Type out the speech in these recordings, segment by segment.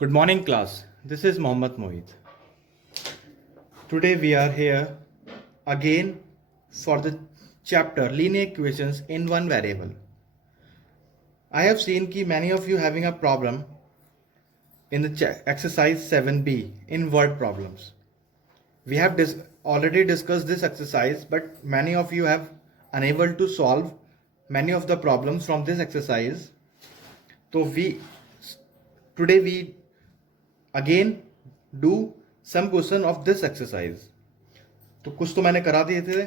Good morning, class. This is Mohammad Mohit. Today we are here again for the chapter linear equations in one variable. I have seen that many of you having a problem in the exercise 7b in word problems. We have already discussed this exercise, but many of you have unable to solve many of the problems from this exercise. So today we again do some question of this exercise. तो कुछ तो मैंने करा दिए थे.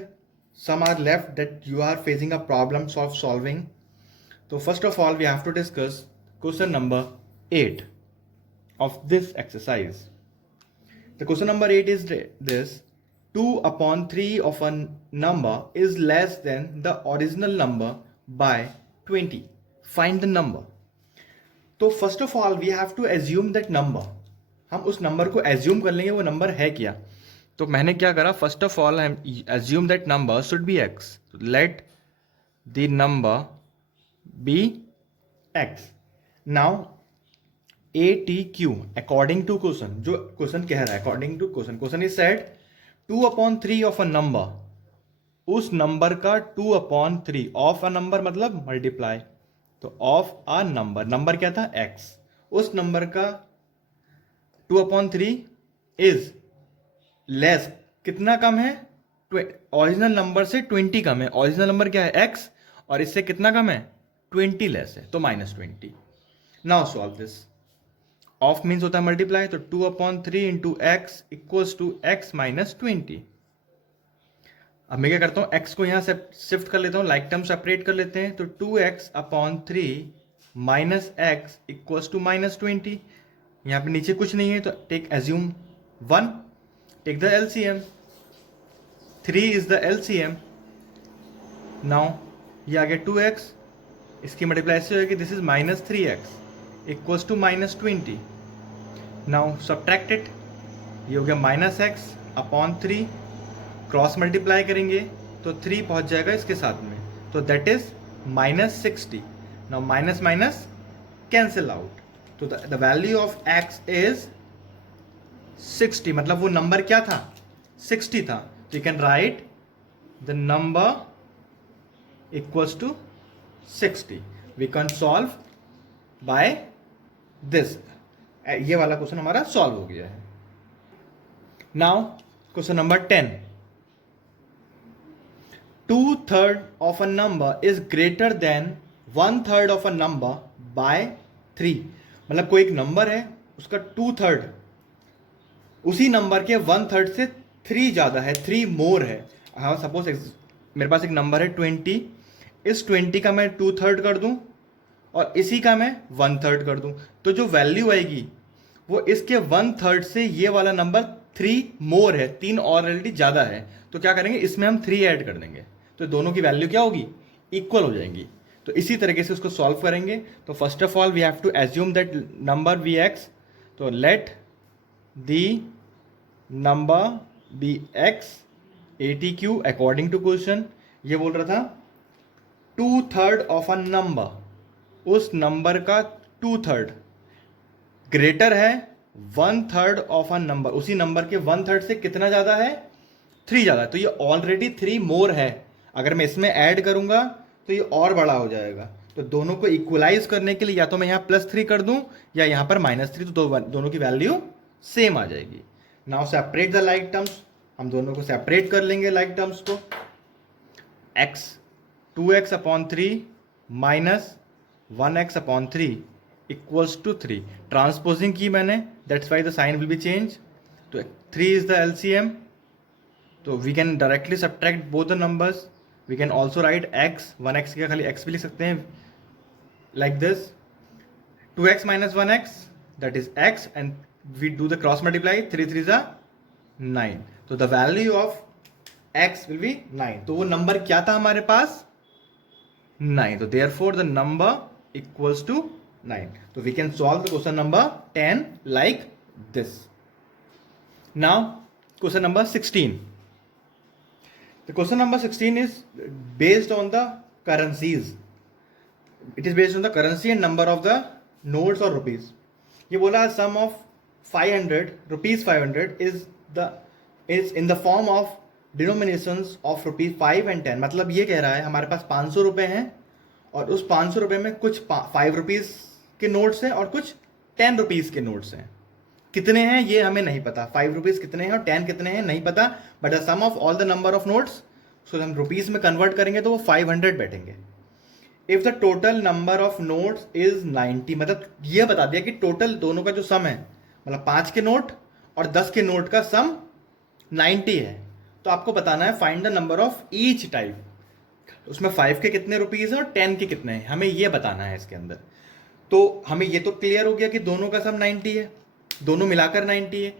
Some are left that you are facing a problem of solving. So first of all we have to discuss question number 8 of this exercise. The question number 8 is this: 2/3 of a number is less than the original number by 20. Find the number. तो first of all we have to assume that number. हम उस number को assume कर लेंगे वो number है क्या. तो मैंने क्या करा, first of all I assume that number should be X. Let the number be X. Now A T Q according to question, जो क्वेश्चन कह रहा है according to question is said 2/3 of a number. उस number का 2/3 of a number मतलब multiply. तो of a number, number क्या था x, उस नंबर का 2/3 इज लेस, कितना कम है, ओरिजिनल नंबर से 20 कम है. ओरिजिनल नंबर क्या है x और इससे कितना कम है 20 लेस है, तो -20. Now solve this. Of means होता है मल्टीप्लाई, तो 2/3 into X equals to x -20. अब मैं क्या करता हूँ, x को यहाँ से शिफ्ट कर लेता हूँ, लाइक टर्म सेपरेट कर लेते हैं. तो 2x/3 minus x equals to -20. यहाँ पे नीचे कुछ नहीं है तो take assume 1. Take the LCM. 3 is the LCM. Now ये आ गया 2x, इसकी मल्टीप्लाई से होगी, this is -3x equals to -20. Now subtract it, ये हो गया -x/3. क्रॉस मल्टीप्लाई करेंगे तो 3 पहुंच जाएगा इसके साथ में, तो that is -60. Now minus minus cancel out, तो the value of x is 60. मतलब वो नंबर क्या था 60 था. तो you can write the number equals to 60. We can solve by this. ये वाला क्वेश्चन हमारा सॉल्व हो गया है. Now question number 10. 2/3 of a number is greater than 1/3 of a number by 3. मतलब कोई एक नंबर है, उसका 2/3 उसी नंबर के 1/3 से 3 ज़्यादा है, 3 मोर है. हाँ सपोज मेरे पास एक नंबर है 20, इस 20 का मैं 2/3 कर दूं और इसी का मैं 1/3 कर दूं, तो जो वैल्यू आएगी वो इसके 1/3 से ये वाला नंबर 3 मोर है, 3 ऑलरेडी ज़्यादा है. तो क्या करेंगे, इसमें हम 3 ऐड कर देंगे, तो दोनों की वैल्यू क्या होगी, इक्वल हो जाएंगी. तो इसी तरीके से उसको सॉल्व करेंगे. तो first of all we have to assume that number be x. तो let the number be x A T Q according to question. ये बोल रहा था 2/3 ऑफ अ नंबर, उस नंबर का 2/3 ग्रेटर है 1/3 ऑफ अ नंबर, उसी नंबर के 1/3 से कितना ज्यादा है 3 ज्यादा. तो ये ऑलरेडी 3 मोर है, अगर मैं इसमें ऐड करूंगा तो ये और बड़ा हो जाएगा. तो दोनों को इक्वलाइज करने के लिए या तो मैं यहाँ +3 कर दूं या यहाँ पर -3, तो दोनों की वैल्यू सेम आ जाएगी. Now separate the like terms. हम दोनों को सेपरेट कर लेंगे लाइक टर्म्स को. x 2x/3 minus 1x/3 equals to 3. Transposing की मैंने, that's why the sign will be change. तो 3 इज द एलसीएम. तो we can directly subtract both the numbers. We can also write x, 1x का खाली x भी लिख सकते हैं like this. 2x minus 1x that is x, and we do the cross multiply. 3 3 is 9. तो the value of x will be 9. तो वो number क्या था हमारे पास 9. तो therefore the number equals to 9. तो we can solve the question number 10 like this. Now question number 16. The question number 16 is based on the currencies. It is based on the currency and number of the notes or rupees. ये बोला sum of 500 rupees 500 is in the form of denominations of rupees 5 and 10। मतलब ये कह रहा है हमारे पास 500 रुपए हैं और उस 500 रुपए में कुछ 5 रुपीज के नोट्स हैं और कुछ 10 रुपीज के नोट्स हैं। कितने हैं ये हमें नहीं पता, 5 रुपीज कितने हैं और 10 कितने हैं नहीं पता, but the sum of all the number of notes, so हम रुपीज में कन्वर्ट करेंगे तो वो 500 बैठेंगे। If the total number of notes is 90, मतलब ये बता दिया कि टोटल दोनों का जो सम है, मतलब 5 के नोट और 10 के नोट का सम 90 है। तो आपको बताना है find the number of each type, उसमें 5 के कितने रुपीज हैं और 10 के कितने हैं, हमें ये बताना है इसके अंदर। तो हमें ये तो क्लियर हो गया कि दोनों का सम 90 है, दोनों मिलाकर 90 है।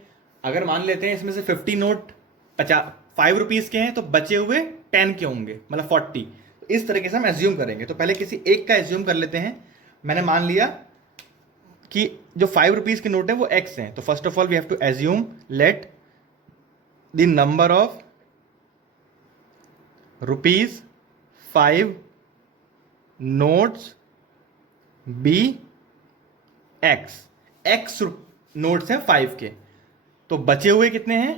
अगर मान लेते हैं इसमें से 50 नोट 5 रुपीज के हैं तो बचे हुए 10 के होंगे, मतलब 40। तो इस तरीके से हम एज्यूम करेंगे। तो पहले किसी एक का एज्यूम कर लेते हैं। मैंने मान लिया कि जो 5 रुपीज के नोट है वो एक्स हैं, तो first of all we have to assume let the number of rupees 5 notes be X notes हैं 5 के, तो बचे हुए कितने हैं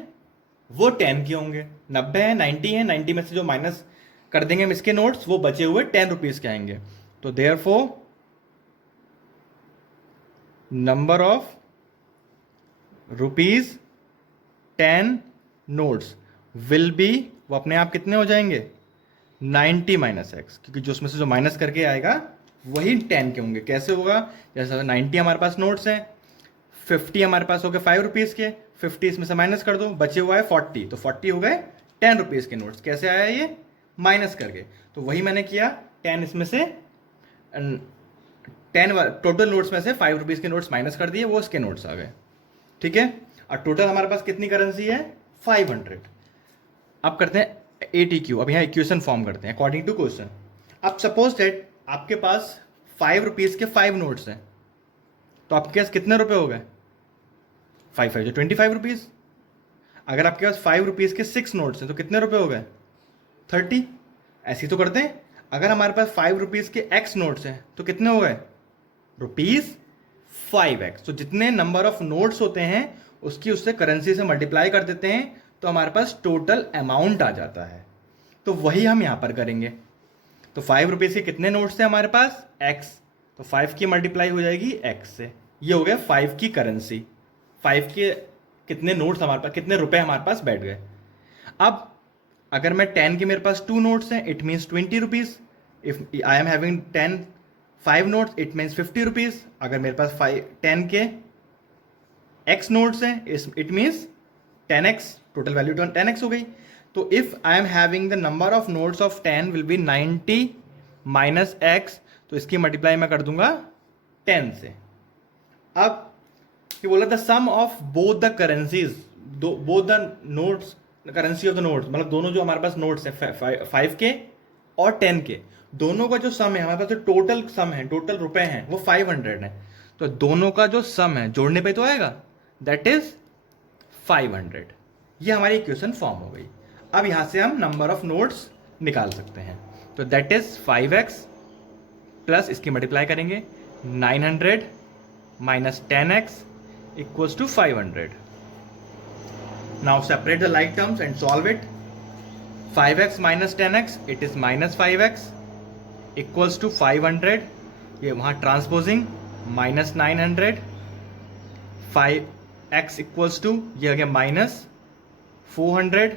वो 10 के होंगे। 90 है, 90 है, 90 में से जो माइनस कर देंगे हम इसके नोट्स, वो बचे हुए 10 रुपीज के आएंगे। तो therefore number of rupees 10 notes will be, वो अपने आप कितने हो जाएंगे 90 माइनस एक्स, क्योंकि जो उसमें से जो माइनस करके आएगा वही 10 के होंगे। कैसे होगा, जैसे 90 हमारे पास नोट्स हैं, 50 हमारे पास हो गए 5 रुपीज के, 50 इसमें से माइनस कर दो, बचे हुआ है 40, तो 40 हो गए 10 रुपीज के नोट्स। कैसे आया ये, माइनस करके। तो वही मैंने किया, 10 इसमें से 10 टोटल नोट्स में से 5 रुपीज के नोट्स माइनस कर दिए, वो इसके नोट्स आ गए। ठीक है, और टोटल हमारे पास कितनी करेंसी है 500। अब करते हैं ATQ, अब यहाँ इक्वेशन फॉर्म करते हैं अकॉर्डिंग टू क्वेश्चन। अब सपोज दैट आपके पास 5 रुपीज के 5 नोट्स हैं, तो आपके पास कितने रुपए हो गए 5 5 जो 25 रुपीज। अगर आपके पास 5 रुपीज के 6 नोट्स हैं तो कितने रुपए हो गए 30। ऐसे ही तो करते हैं। अगर हमारे पास 5 रुपीज के x नोट्स हैं तो कितने हो गए रुपीज 5x। तो जितने नंबर ऑफ नोट्स होते हैं उसकी उससे करेंसी से मल्टीप्लाई कर देते हैं तो हमारे पास टोटल अमाउंट आ जाता है। तो वही हम यहां पर करेंगे। तो 5 रुपीज के कितने नोट्स थे हमारे पास x, तो 5 की मल्टीप्लाई हो जाएगी x से। ये हो गया 5 की करेंसी, 5 के कितने नोट्स हमारे पास, कितने रुपए हमारे पास बैठ गए। अब अगर मैं 10 के मेरे पास 2 नोट्स हैं, it means 20 rupees. If I am having 5 notes it means 50 rupees. अगर मेरे पास 10 के x नोट्स हैं it means 10x, total value 10x हो गई। तो if I am having the number of notes of 10 will be 90 minus x, तो इसकी multiply मैं कर दूंगा 10 से। अब ये बोला the sum of both the currencies, both the notes, currency of the notes, मतलब दोनों जो हमारे पास नोट्स है 5 के और 10 के, दोनों का जो सम है हमारे पास, जो टोटल सम है, टोटल रुपए हैं वो 500 है। तो दोनों का जो सम है जोड़ने पे तो आएगा, दैट इज 500। ये हमारी इक्वेशन फॉर्म हो गई। अब यहां से हम नंबर ऑफ नोट्स निकाल सकते हैं। तो दैट इज 5x प्लस इसकी मल्टीप्लाई करेंगे 900 minus 10x equals to 500। Now separate the like terms and solve it. 5x minus 10x it is minus 5x equals to 500। ये वहां transposing minus 900, 5x equals to ये हो गया minus 400,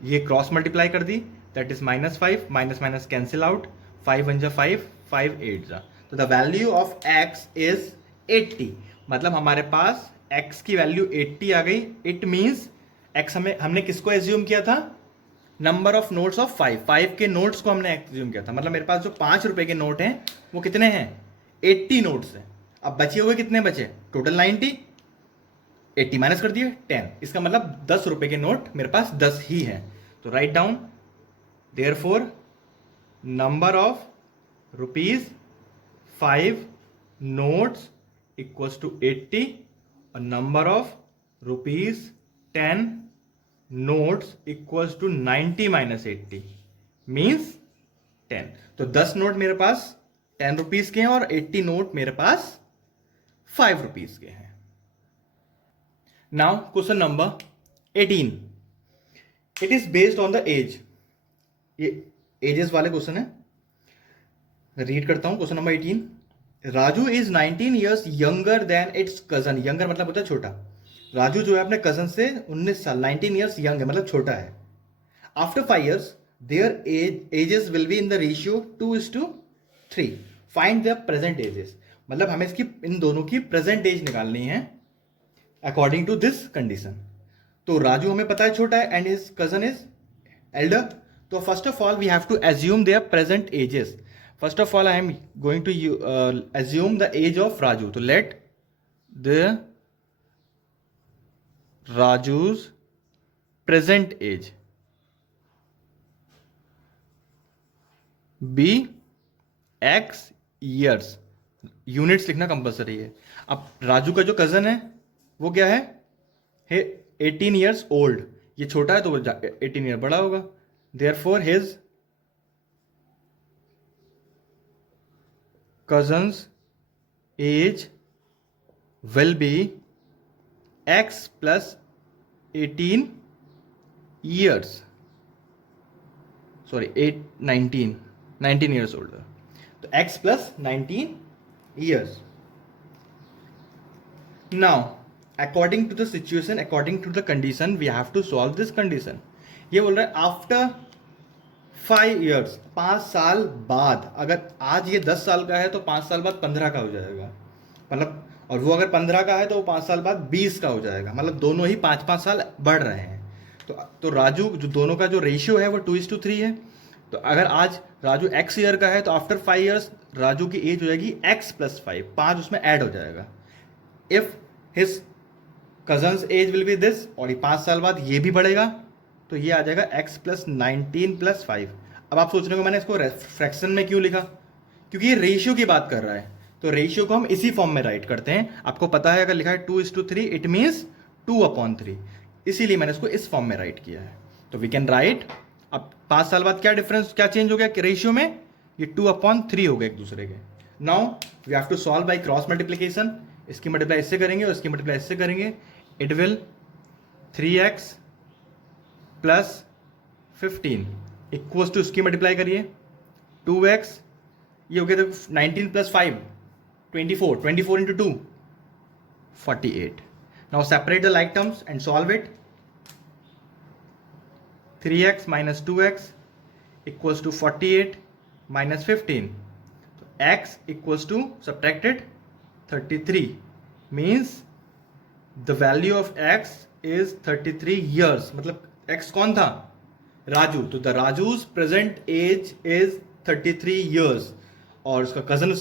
ये cross multiply कर दी that is minus 5, minus minus cancel out, 5 1 जा 5, 5 8 जा। तो the value of x is 80। मतलब हमारे पास x की वैल्यू 80 आ गई। इट मींस x हमने किसको एज्यूम किया था, नंबर ऑफ नोट्स ऑफ 5 के नोट्स को हमने एज्यूम किया था। मतलब मेरे पास जो 5 रुपए के नोट हैं वो कितने हैं 80 नोट्स हैं। अब बचे हुए कितने बचे, टोटल 90, 80 माइनस कर दिए 10, इसका मतलब 10 रुपए के नोट मेरे पास 10 ही है। तो write down therefore number of rupees 5 notes equals to 80 और number of rupees 10 notes equals to 90 minus 80 means 10। तो 10 नोट मेरे पास 10 रुपीज के हैं और 80 नोट मेरे पास ₹5 के हैं। Now question number 18, it is based on the age. ये एजेस वाले क्वेश्चन है, रीड करता हूं। Question number 18, Raju is 19 years younger than its cousin. Younger मतलब होता है छोटा। राजू जो है अपने कजन से 19 साल, 19 ईयर्स यंग है मतलब छोटा है। After 5 years there edges will be in the ratio 2:3। Find the present ages, मतलब हमें इसकी इन दोनों की प्रेजेंट एज निकालनी है अकॉर्डिंग टू दिस कंडीशन। तो राजू हमें पता है छोटा है and his cousin is elder. तो first of all we have to assume their present ages. First of all, I am going to assume the age of Raju. So let the Raju's present age be X years. Units लिखना compulsory है। अब राजू का जो cousin है वो क्या है 18 years old. ये छोटा है तो 18 ईयर बड़ा होगा। Therefore his cousin's age will be x plus 18 years. Sorry, 19 years older. So x plus 19 years. Now, according to the situation, according to the condition, we have to solve this condition. ये बोल रहा है after 5 years, 5 साल बाद। अगर आज ये 10 साल का है तो 5 साल बाद 15 का हो जाएगा, मतलब, और वो अगर 15 का है तो वो 5 साल बाद 20 का हो जाएगा, मतलब दोनों ही 5-5 साल बढ़ रहे हैं। तो राजू जो दोनों का जो रेशियो है वो 2:3 है। तो अगर आज राजू x ईयर का है तो आफ्टर 5 ईयर्स राजू की एज हो जाएगी x + 5, 5 उसमें ऐड हो जाएगा। If his cousin's age will be this, और ये 5 साल बाद ये भी बढ़ेगा तो ये आ जाएगा x + 19 + 5। अब आप सोच रहे हो मैंने इसको फ्रैक्शन में क्यों लिखा, क्योंकि ये रेशियो की बात कर रहा है। तो रेशियो को हम इसी फॉर्म में राइट करते हैं। आपको पता है अगर लिखा है 2:3 इट मीन्स 2/3, इसीलिए मैंने इसको इस फॉर्म में राइट किया है। तो वी कैन राइट, अब 5 साल बाद क्या डिफरेंस, क्या चेंज हो गया रेशियो में, ये 2/3 हो गए एक दूसरे के। Now we have to solve by cross multiplication. इसकी मल्टीप्लाई इससे करेंगे और इसकी मल्टीप्लाई इससे करेंगे। It will 3x + 15 equals to, इसकी मल्टीप्लाई करिए 2x, ये हो गया तो 19 + 5 24, 24 × 2 48। Now separate the like terms and solve it. 3x - 2x equals to 48 - 15, तो x equals to subtracted 33 means the value of x is 33 years. मतलब x कौन था, राजू। तो the Raju's present age is 33 years और उसका कजन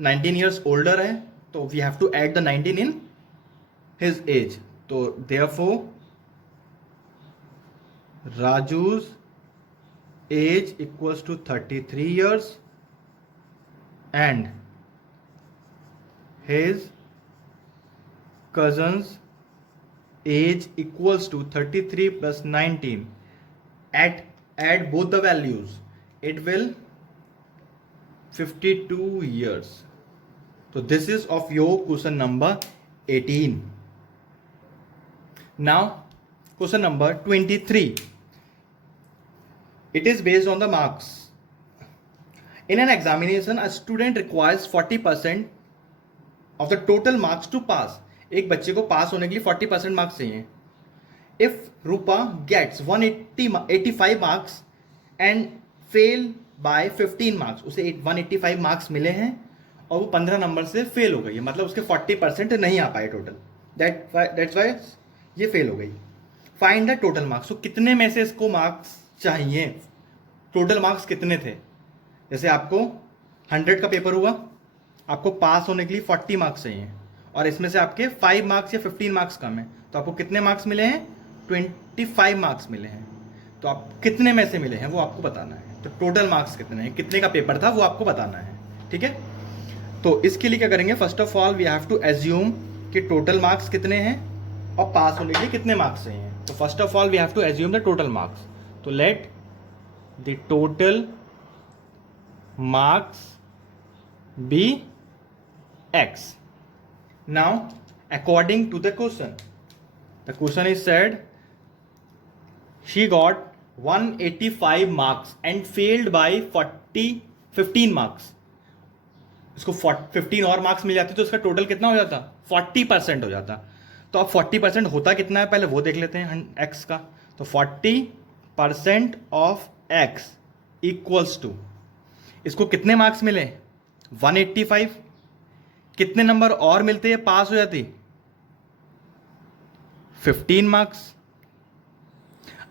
19 ईयर्स ओल्डर है, तो we have to add the 19 in his age. तो therefore Raju's age equals to 33 years and his cousins age equals to 33 + 19. Add both the values, it will 52 years. So this is of your question number 18. Now question number 23, it is based on the marks. In an examination a student requires 40% of the total marks to pass. एक बच्चे को पास होने के लिए 40% marks चाहिए। If Rupa gets 185 marks and fail by 15 marks, उसे 185 marks मिले हैं और वो 15 नंबर से फेल हो गई है, मतलब उसके 40% नहीं आ पाए टोटल, दैट्स वाई ये फेल हो गई। फाइंड द टोटल मार्क्स, तो कितने में से इसको मार्क्स चाहिए, टोटल मार्क्स कितने थे। जैसे आपको 100 का पेपर हुआ, आपको पास होने के लिए 40 मार्क्स चाहिए और इसमें से आपके 5 मार्क्स या 15 मार्क्स कम है, तो आपको कितने मार्क्स मिले हैं, 25 मार्क्स मिले हैं। तो आप कितने में से मिले हैं वो आपको बताना है। तो टोटल मार्क्स कितने हैं, कितने का पेपर था वो आपको बताना है, ठीक है। तो इसके लिए क्या करेंगे, first of all we have to assume कि टोटल मार्क्स कितने हैं और पास होने के लिए कितने मार्क्स चाहिए। तो first of all we have to assume the total marks. तो let the total marks be x। Now according to the question is said she got 185 marks and failed by 15 marks. इसको 15 और marks मिल जाते तो इसका total कितना हो जाता? 40% हो जाता। तो अब 40% होता कितना है पहले वो देख लेते हैं एक्स का। तो 40% ऑफ एक्स इक्वल्स टू, इसको कितने मार्क्स मिले? 185। कितने नंबर और मिलते हैं पास हो जाती? 15 मार्क्स।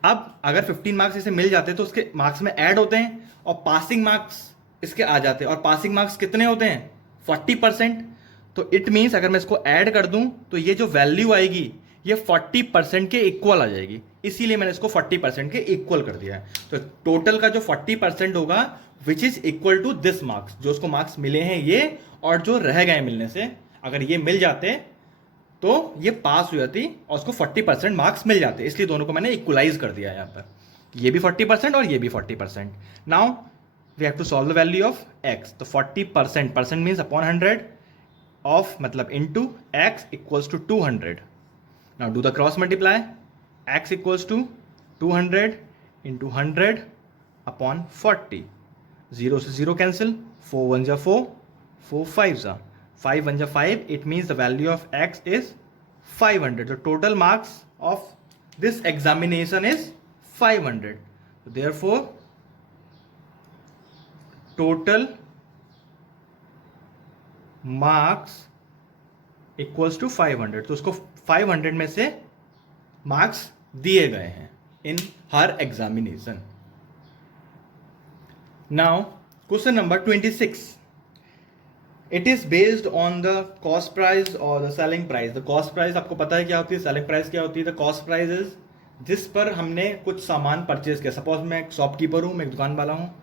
अब अगर 15 मार्क्स इसे मिल जाते तो उसके मार्क्स में ऐड होते हैं और पासिंग मार्क्स इसके आ जाते हैं। और पासिंग मार्क्स कितने होते हैं? 40%। तो इट मीन्स अगर मैं इसको ऐड कर दूं तो ये जो वैल्यू आएगी ये 40% के इक्वल आ जाएगी, इसीलिए मैंने इसको 40% के इक्वल कर दिया है। तो टोटल का जो 40% होगा which is equal to this marks, जो उसको मार्क्स मिले हैं ये और जो रह गए मिलने से, अगर ये मिल जाते तो ये पास हो जाती और उसको 40% मार्क्स मिल जाते, इसलिए दोनों को मैंने इक्वलाइज कर दिया है यहाँ पर। ये भी 40% और ये भी 40%। Now we have to solve the value of x. तो 40% परसेंट मीन्स अपॉन 100 ऑफ मतलब into x equals to 200। Now do the cross multiply. X equals to 200 into 100 upon 40। 0 से 0 कैंसिल, 4 1 जा 4, 4 5 जा 5 1 जा 5। It means the value of x is 500। The total marks of this examination is 500। Therefore total marks equals to 500। तो उसको 500 में से marks दिए गए हैं in her examination. Now question number 26। It is based on the cost price और the selling price. The cost price आपको पता है क्या होती है, सेलिंग प्राइस क्या होती है। द कॉस्ट प्राइस इज जिस पर हमने कुछ सामान परचेज किया। सपोज मैं एक शॉपकीपर हूँ, मैं एक दुकान वाला हूँ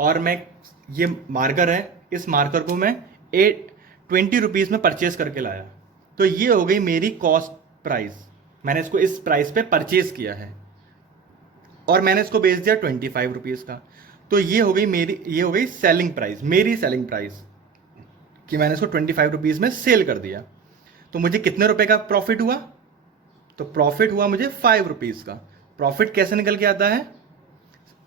और मैं ये मार्कर है, इस मार्कर को मैं 20 रुपीज़ में परचेज करके लाया। तो ये हो गई मेरी कॉस्ट प्राइस, मैंने इसको इस प्राइस पे परचेज किया है और मैंने इसको बेच दिया 25 रुपीज़ का। तो ये हो गई मेरी, ये हो गई सेलिंग प्राइस, मेरी सेलिंग प्राइस कि मैंने इसको 25 रुपीज़ में सेल कर दिया। तो मुझे कितने रुपए का प्रॉफिट हुआ? तो प्रॉफिट हुआ मुझे 5 रुपीज़ का। प्रॉफिट कैसे निकल के आता है?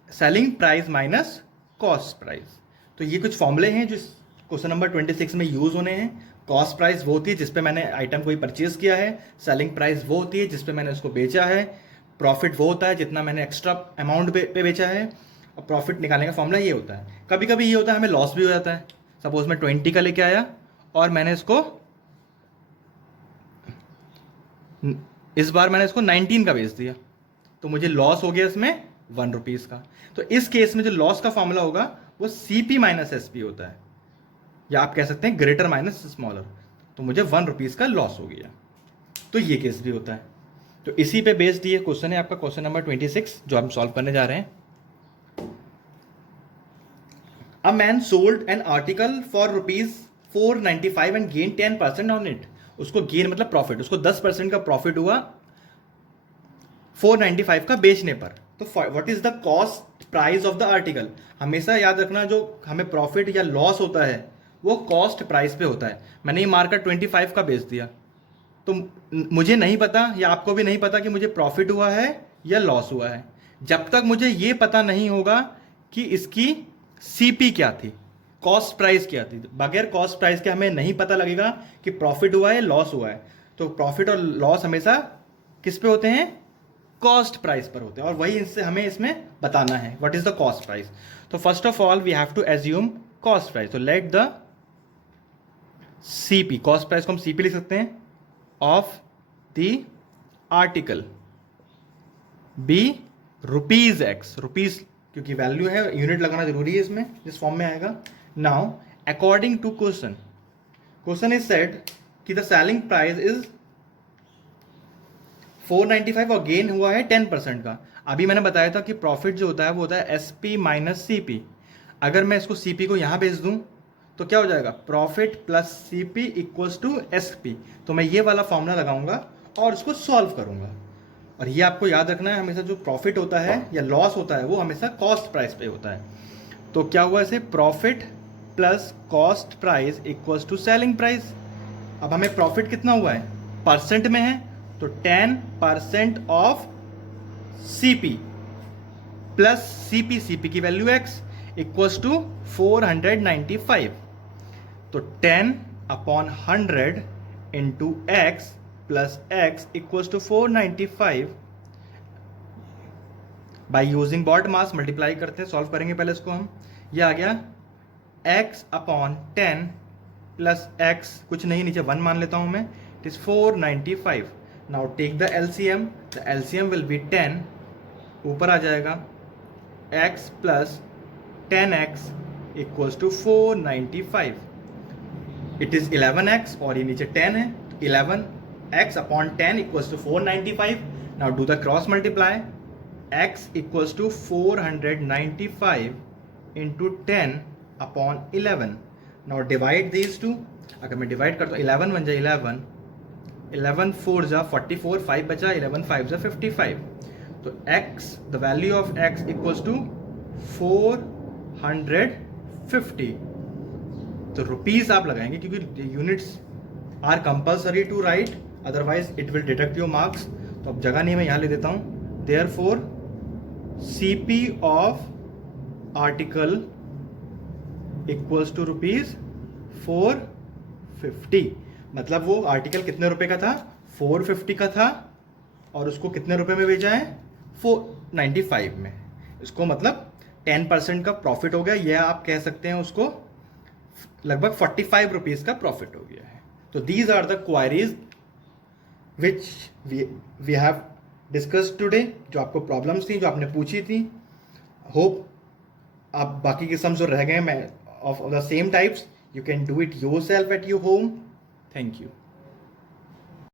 Selling price minus cost price. तो ये कुछ फॉर्मूले हैं जो क्वेश्चन नंबर 26 में यूज होने हैं। कॉस्ट प्राइस वो होती है जिसपे मैंने आइटम कोई परचेज किया है, सेलिंग प्राइस वो होती है जिसपे मैंने उसको बेचा है, प्रॉफिट वो होता है जितना मैंने एक्स्ट्रा अमाउंट पे बेचा है, और प्रॉफिट निकालने का फॉर्मूला ये होता है। कभी कभी ये होता है हमें लॉस भी हो जाता है। सपोज मैं 20 का लेके आया और मैंने इसको इस बार मैंने इसको 19 का बेच दिया, तो मुझे लॉस हो गया इसमें 1 रुपीज़ का। तो इस केस में जो लॉस का फॉर्मूला होगा वो CP माइनस SP होता है, या आप कह सकते हैं ग्रेटर माइनस स्मॉलर। तो मुझे 1 रुपीज़ का लॉस हो गया। तो ये केस भी होता है। तो इसी पे बेस्ड ये क्वेश्चन है आपका, क्वेश्चन नंबर 26 जो हम सॉल्व करने जा रहे हैं। A man sold an article for ₹495 and gain 10% on it. उसको गेन मतलब प्रॉफिट, उसको 10% का प्रॉफिट हुआ 495 का बेचने पर। तो what is the cost price of the article. हमेशा याद रखना जो हमें प्रॉफिट या लॉस होता है वो कॉस्ट प्राइस पे होता है। मैंने ये मार्कर 25 का बेच दिया, तो मुझे नहीं पता या आपको भी नहीं पता कि मुझे प्रॉफिट हुआ है या लॉस हुआ है, जब तक मुझे ये पता नहीं होगा कि इसकी CP क्या थी, कॉस्ट प्राइस क्या थी। बगैर कॉस्ट प्राइस के हमें नहीं पता लगेगा कि प्रॉफिट हुआ है लॉस हुआ है। तो प्रॉफिट और लॉस हमेशा किस पे होते हैं? कॉस्ट प्राइस पर होते हैं, और वही इससे हमें इसमें बताना है what is the cost price. तो first of all we have to assume cost price. तो let the CP, cost price को हम CP लिख सकते हैं, of the article be ₹X, rupees क्योंकि वैल्यू है, यूनिट लगाना जरूरी है इसमें, जिस फॉर्म में आएगा। Now according to question is said कि द सेलिंग प्राइस इज 495 और गेन हुआ है 10% का। अभी मैंने बताया था कि प्रॉफिट जो होता है वो होता है SP माइनस CP। अगर मैं इसको CP को यहाँ भेज दूँ तो क्या हो जाएगा? Profit plus CP equals to SP। तो मैं ये वाला फॉर्मूला लगाऊंगा और इसको सॉल्व करूंगा। और ये आपको याद रखना है, हमेशा जो प्रॉफिट होता है या लॉस होता है वो हमेशा कॉस्ट प्राइस पे होता है। तो क्या हुआ इसे? Profit plus cost price equals to selling price. अब हमें प्रॉफिट कितना हुआ है, परसेंट में है, तो 10% of CP plus CP, CP की वैल्यू x इक्वल्स टू 495, तो 10/100 into x plus x equals to 495। By using BODMAS multiply करते हैं, सॉल्व करेंगे पहले इसको हम। ये आ गया x/10 प्लस x, कुछ नहीं नीचे 1 मान लेता हूं मैं, it is 495। Now take the LCM, the LCM will be 10, ऊपर आ जाएगा x plus 10x equals to 495, it is 11x और ये नीचे 10 है, 11x/10 equals to 495। Now do the cross multiply, x equals to 495 into 10/11। Now divide these two, अगर मैं divide करता हूँ 11 बन जाए 11, 11 4 जा 44, 5 बचा, 11 5 जा 55, तो x, the value of x equals to 450। तो रुपीज आप लगाएंगे क्योंकि units are compulsory to write, otherwise it will deduct your marks. तो अब जगह नहीं, मैं यहाँ ले देता हूँ, therefore CP of article equals to ₹450। मतलब वो आर्टिकल कितने रुपए का था, 450 का था, और उसको कितने रुपए में बेचा है, 495 में। इसको मतलब 10% का प्रॉफिट हो गया, यह आप कह सकते हैं उसको लगभग 45 रुपीज का प्रॉफिट हो गया है। तो these are the queries which we have discuss today, जो आपको प्रॉब्लम्स थी, जो आपने पूछी थी। होप आप बाकी के सम्स जो रह गए मैं of the same types, you can do it yourself at your home. Thank you.